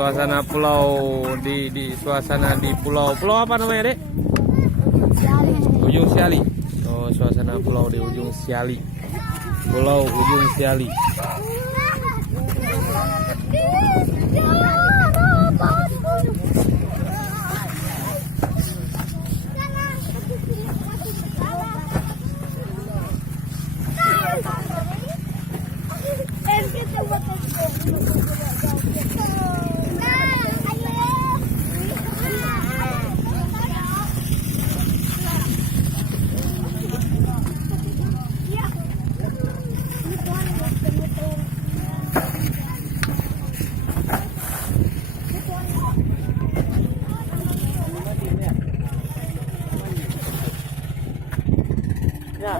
suasana pulau di suasana di pulau apa namanya, Dek? Ujung Siali. Oh, suasana pulau di Ujung Siali. Pulau Ujung Siali. Ya.